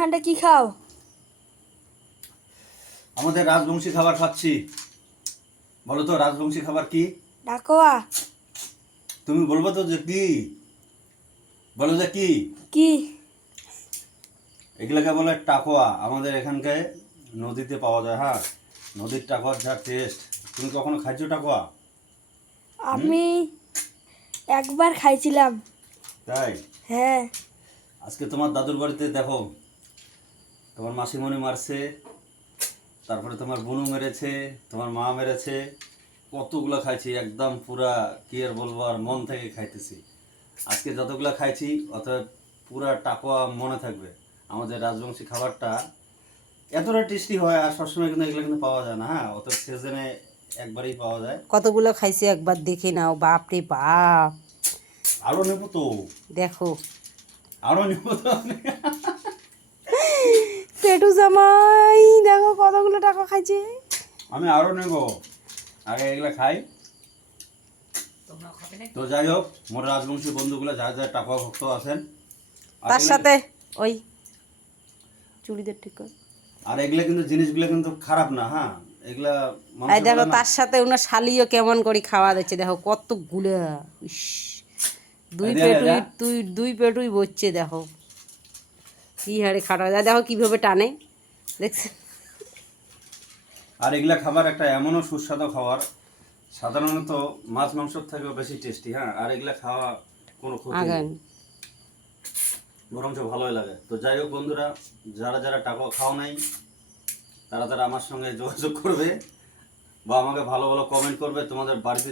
এখানটা কি খাও? আমাদের রাজবংশী খাবার খাচ্ছি। বলো তো রাজবংশী খাবার কি? ডাকোয়া। তুমি বলবো তো যে কি? বলো যে কি? কি? এগুলোকে বলে টাকোয়া। আমাদের এখানকার নদীতে পাওয়া যায়। হ্যাঁ, নদীর টাকোয়ার যা টেস্ট। তুমি কখনো খাইছো টাকোয়া? আমি একবার খাইছিলাম। তাই? হ্যাঁ। আজকে তোমার দাদুর বাড়িতে দেখো, তোমার মাসিমণি মারছে, তারপরে তোমার বোনও মেরেছে, তোমার মা মেরেছে। কতগুলো খাইছি, একদম পুরা কি আর বলবো, আর মন থেকে খাইতেছি। আজকে যতগুলো খাইছি অতএব পুরা টাকোয়া মনে থাকবে। আমাদের রাজবংশী খাবারটা এতটা টেস্টি হয়, আর সবসময় কিন্তু এগুলো কিন্তু পাওয়া যায় না। হ্যাঁ, অতএব সিজনে একবারই পাওয়া যায়। কতগুলো খাইছি একবার দেখে নাও। বাপ রে বাপ, আরও নেবো তো, দেখো আরও নেবো তো। পেটু জামাই দেখো কতগুলো টাকা খাইছে। আমি আরও নেব, আগে এগুলো খাই। তো যাই হোক, মোর রাজবংশী বন্ধুগুলো যারা যারা টাকা ভক্ত আছেন, আর তার এগুলো- সাথে ওই চুড়িদার ঠিক কর। আর এগুলা কিন্তু জিনিসগুলো কিন্তু খারাপ না। হ্যাঁ, এগুলা এই মানুষের দেখো বলে না। তার সাথে ওনার শালিও কেমন করে খাওয়া দিচ্ছে, দেখো কতগুলো। ইস, দুই এদের পেটুই এরা- দুই পেটুই বসছে, দেখো কি হারে খাটা যায়, দেখো কিভাবে টানে দেখছেন। আর এগুলা খাবার একটা এমনও সুস্বাদু খাবার, সাধারণত মাছ মাংসর থেকেও বেশি টেস্টি। হ্যাঁ, আর এগুলা খাওয়া কোনো ক্ষতি আগে নেই, বরঞ্চ ভালোই লাগে। তো যাই হোক বন্ধুরা, যারা যারা টাকা খাও নাই, তারা তারা আমার সঙ্গে যোগাযোগ করবে বা আমাকে ভালো ভালো কমেন্ট করবে তোমাদের বাড়িতে